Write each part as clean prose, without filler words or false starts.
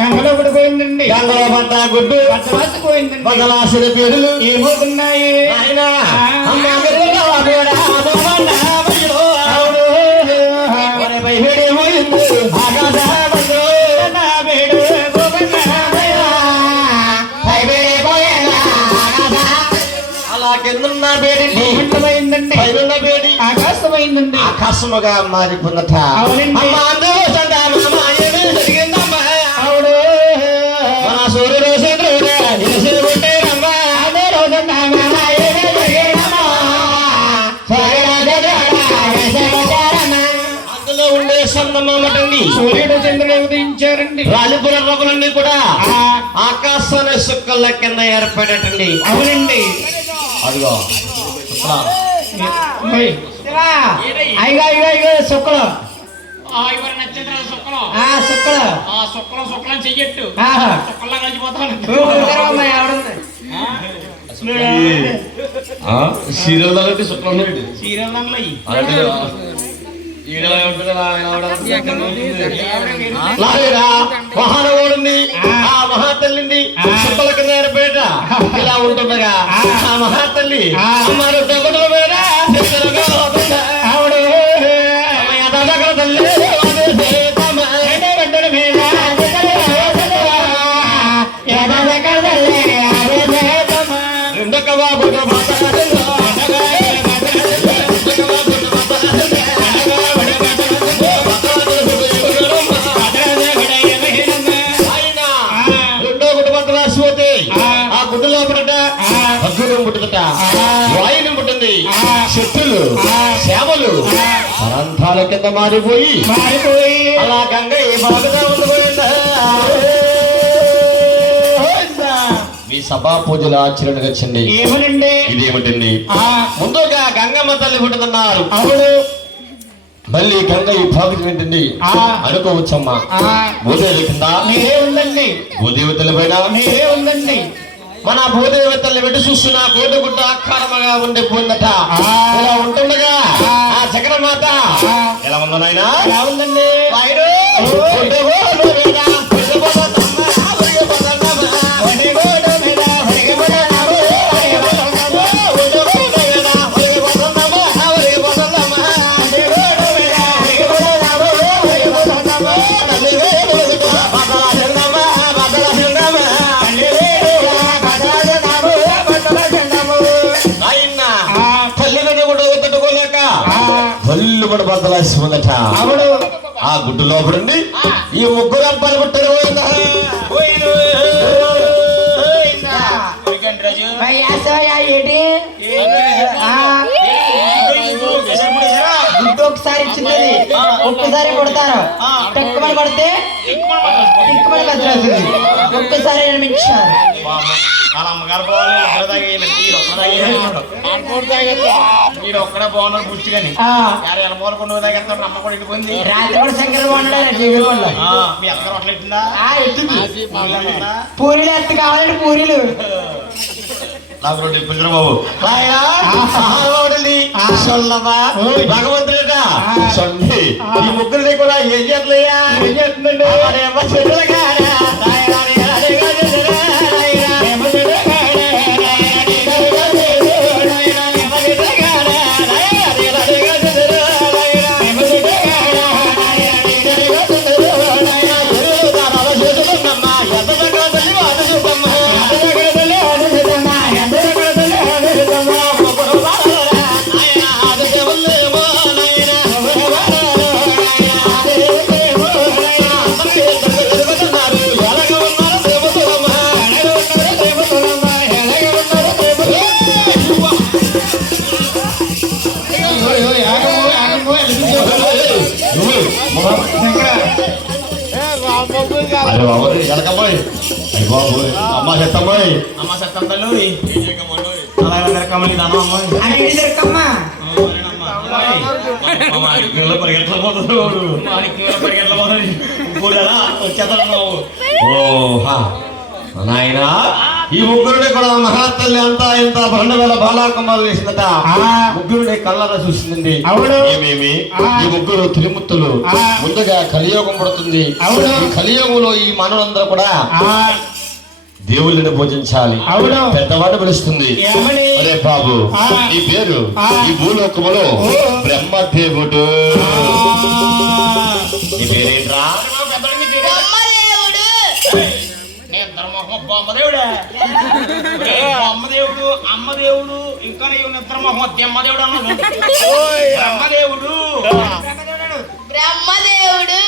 గంగలో పడిపోయిందండి. గంగలో పడ్డ గుడ్డు పోయిందండి. బదలాసిన పేర్లు ఏమవుతున్నాయి? అలా కిందన్న వేడి పోయిందండి. పైన వేడి ఆకాశమైందండి. ఆకాశముగా మారిపోయిందట. సూర్యుడు అందులో ఉండే సందమాటండి. సూర్యుడు చంద్రుడు ఉదయించారండి. రాలిపుర రవ్వలన్నీ కూడా ఆకాశాన్ని సుక్కల కింద ఏర్పడేటండి. అవునండి. అదిగో అయ్యో సుక్కలు నక్షత్రాల సుక్కలు సుక్కలు సుక్కలు సుక్కలని చెయ్యట్టు సుక్కల్లా కలిసిపోతాను. సీరియల్ శుక్లం సీరియల్ దాంట్లో మహానవుడిని ఆ మహాతల్లిని సుక్కల కింద ఏర్పేట ఇలా ఉంటుండగా ఆ మహాతల్లి మరి ఆవిడ తల్లి వాయుని పుట్టింది. చెట్టులు చేమలు పరంతాల కింద మారిపోయి అలా గంగ బాగుగా ఉండిపోయిందా. మీ సభా పూజల ఆచరణకు వచ్చింది. ఇదేమిటండి? ముందుగా గంగమ్మ తల్లి పుట్టిందన్నారు. మళ్ళీ గంగ ఈ భాగం ఏంటండి అనుకోవచ్చమ్మా. భూదేవి కింద మీరే ఉందండి. భూదేవి తల్లి పైన మీరే ఉందండి. మన భూదేవతల్ని వెంట చూస్తున్న కోటిగుడ్డ ఆకారముగా ఉండిపోయిందట. ఇలా ఉంటుండగా ఆ జగన్మాత ఎలా ఉందో నాయన ఎలా ఉందండి? బద్దలాసిపోయిందట. ఆ గుడ్డు లోపలండి ఈ ముగ్గురు అబ్బాయిలు పుట్టారు. గుడ్డు ఒకసారి ఇచ్చింది, ఒక్కసారి కొడతారు. తక్కువ పడితే బద్దలాసింది. ఒక్కసారి నిర్మించారు. ఒక్కడే బాగున్నారు పుష్టి కానీ మూలకుండా అమ్మ కూడా ఇటుకుంది. రాత్రి కూడా శంకర బాగున్నాడు. మీ అక్కడ అట్లా ఎట్టిందా? పూరీలు ఎత్తు కావాలండి. పూరీలు బాబు భగవంతుడ ఈ ముగ్గురిని కూడా ఏం చేస్తున్నాయా? ఏం చేస్తుందండి? అరే బాబు ఎలకమ్మాయి బాబు అమ్మ చెత్తమ్మాయి అమ్మ చెత్తంతలు అలా కమలి దానమ్మ మాణిక్యంలో పరిగెత్తబోతున్నాడు. మాణిక్యంలో పరిగెత్తబోతున్నాడు. వచ్చేస్తున్నావు. ఓహా నాయన, ఈ ముగ్గురుని కూడా మహాతల్లి అంతా ఇంత బండవేల బాలాకుమారు వేసిందట. ముగ్గురుని కళ్ళరా చూసిందండి. ఏమేమి ఈ ముగ్గురు తిరుముత్తులు. ముందుగా కలియోగం పడుతుంది. ఈ కలియోగంలో ఈ మానవులందరూ కూడా దేవుళ్ళని పూజించాలి. పెద్దవాడిని పిలుస్తుంది. అరే బాబు, ఈ పేరు ఈ భూలోకములో బ్రహ్మదేవుడు. నీ పేరేంట్రా? అమ్మదేవుడు, అమ్మదేవుడు, ఇంకా నిద్రమోహం తెమ్మదేవుడు అన్నాడు. బ్రహ్మదేవుడు, బ్రహ్మదేవుడు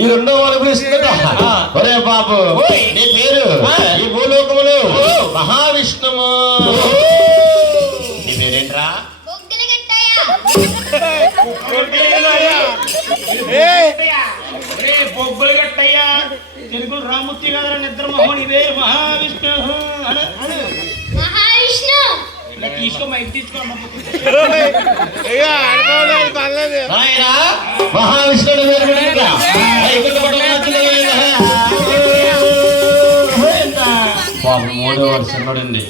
ఈ రెండో వాళ్ళు పిలుస్తుందట. ఒరే బాబు, నీ పేరు ఈ భూలోకములు మహావిష్ణువు. నీ పేరేంట్రా? బొబ్బులు గట్టయ్యా, తెలుగు రామూర్తి గారు నిద్ర మోహన్. ఇదే మహావిష్ణు. మహావిష్ణు తీసుకో, మైక్ తీసుకో. మహావిష్ణుడు బాబు మూడో వాడు చిన్నడండి.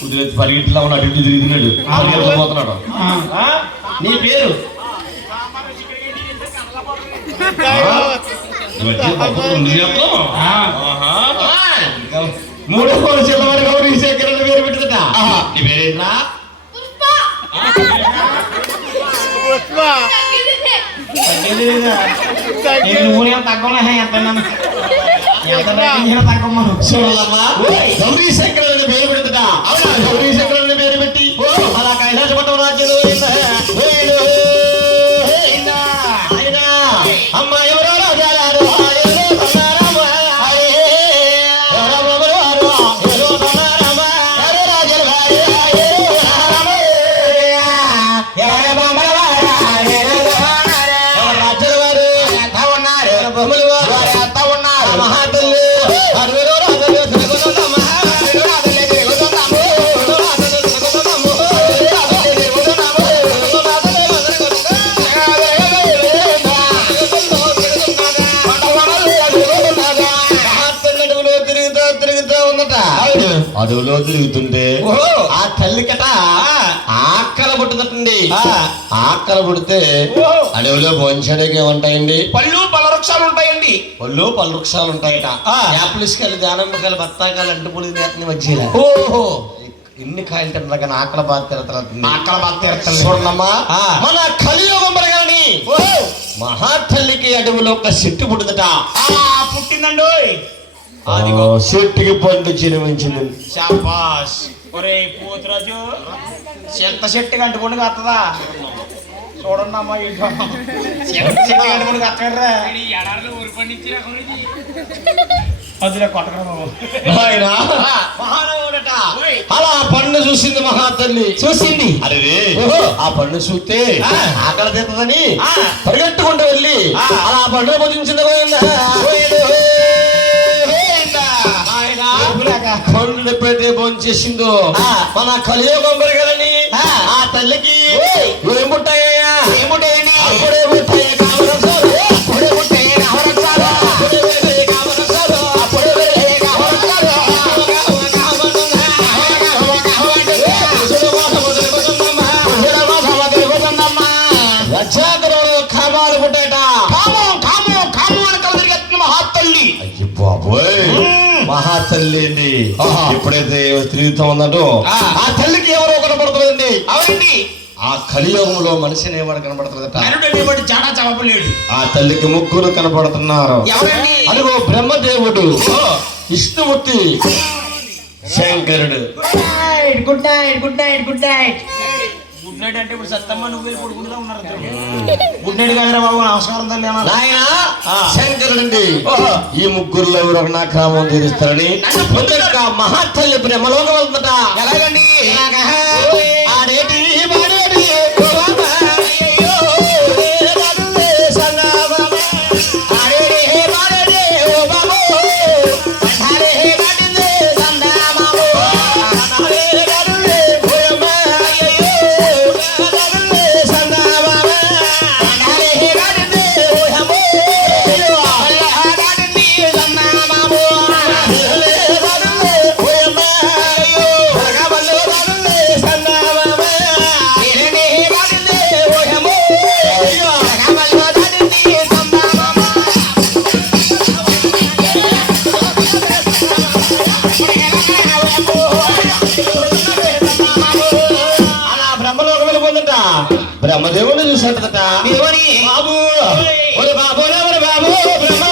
కుదిరేసి పరిగెట్లా ఉన్నాడు, అటు తిరుగుతున్నాడు, పరిగెత్తపోతున్నాడు. నీ పేరు? మూడో వాడు చిన్నవాడు గౌరీ శేఖర్ పేరు పెట్టదట. నీ పేరేంట్రా? గౌరీ శంకర్ అని పేరు పెడుతుట. అవునా? గౌరీ శంకర్ అని పేరు పెట్టి అలా కైలాసపట్నం రాజ్యంలో అమ్మ ఎవరో రాజారు అడవులో తిరుగుతుంటే ఆ తల్లికట ఆకలి పుట్టుతుందండి. ఆకలి పుడితే అడవిలో భోంచడానికి ఏముంటాయండి? పళ్ళు పళ్ళ వృక్షాలు ఉంటాయండి. పళ్ళు పళ్ళ వృక్షాలు ఉంటాయట. యాపిల్స్కాయలు, దానిమ్మకాయలు, బత్తాకాయలు, అంటుపులి నేతని వచ్చేలా. ఓహో, ఇన్ని కాయలు తింటారు కానీ ఆకలి బాధ తిరుగుతుంది. ఆకలి బాధ తిరుగుతుంది. చూడమ్మా, మన కలియుగం పరగాని మహాతల్లికి అడవిలో ఒక చెట్టు పుట్టిందట. పుట్టిందండి. చెట్టుకి పండు చిరుమించింది. శాబాష్. ఒరే పోతురాజు, ఎంత చెట్టు కంటుకుంటు కత్తదా చూడండి అమ్మా. చెట్టు కంటుకుంటు కట్టరా ఊరి పండించి అదిలే కొట్టకరా మహానవుడట. అలా పండు చూసింది మహాతల్లి. చూసింది. అరే ఆ పండు చూస్తే ఆకలి తీస్తుందని పరిగెట్టుకుంటూ వెళ్ళి అలా పండుగ భుజించింది. పండు ఎప్పుడైతే భోంచేసిందో మన కలియుగం పెరగాలని ఆ తల్లికి ఏముంటాయ్యా? ఏముంటాయండి? అప్పుడే ఉంటాయి కామరసాలు, అప్పుడే ఉంటాయి కామరసాలు, అప్పుడే కామరసాలు, అప్పుడే కామరసాలు. రక్షాకరంలో కామాలు పుట్టాయట. కామం కామం కామం అని కలిగిన మహాతల్లి. అయ్యి బాబోయ్, మహాతల్లి అండి. ఎప్పుడైతే తిరుగుతూ ఉందంటో ఆ తల్లికి ఎవరో కనపడుతుందండి. అవునండి, ఆ కలియుగంలో మనిషి అనేవాడు కనపడుతుందట. చాలా చవపలేడు. ఆ తల్లికి ముగ్గురు కనపడుతున్నారు. ఎవరండి? అదిగో బ్రహ్మదేవుడు, విష్ణుమూర్తి, శంకరుడు. Good night, good night, good night. Good night అంటే ఇప్పుడు సత్తమ్మ నువ్వే కొడుకుంటా ఉన్నారు. గుడ్ నైట్ కాదురా బాబు, నమస్కారం తల్లి అన్న. నాయన శంకరుడండి. ఈ ముగ్గురులో ఎవరో నా క్రమం తీరుస్తారని మహాతల్లి బ్రహ్మలోకి వెళ్తుందట. ఎలాగండి? ఆడేటి పడదట దేవుని బాబు ఒరే బాబు ఒరే బాబు బ్రహ్మ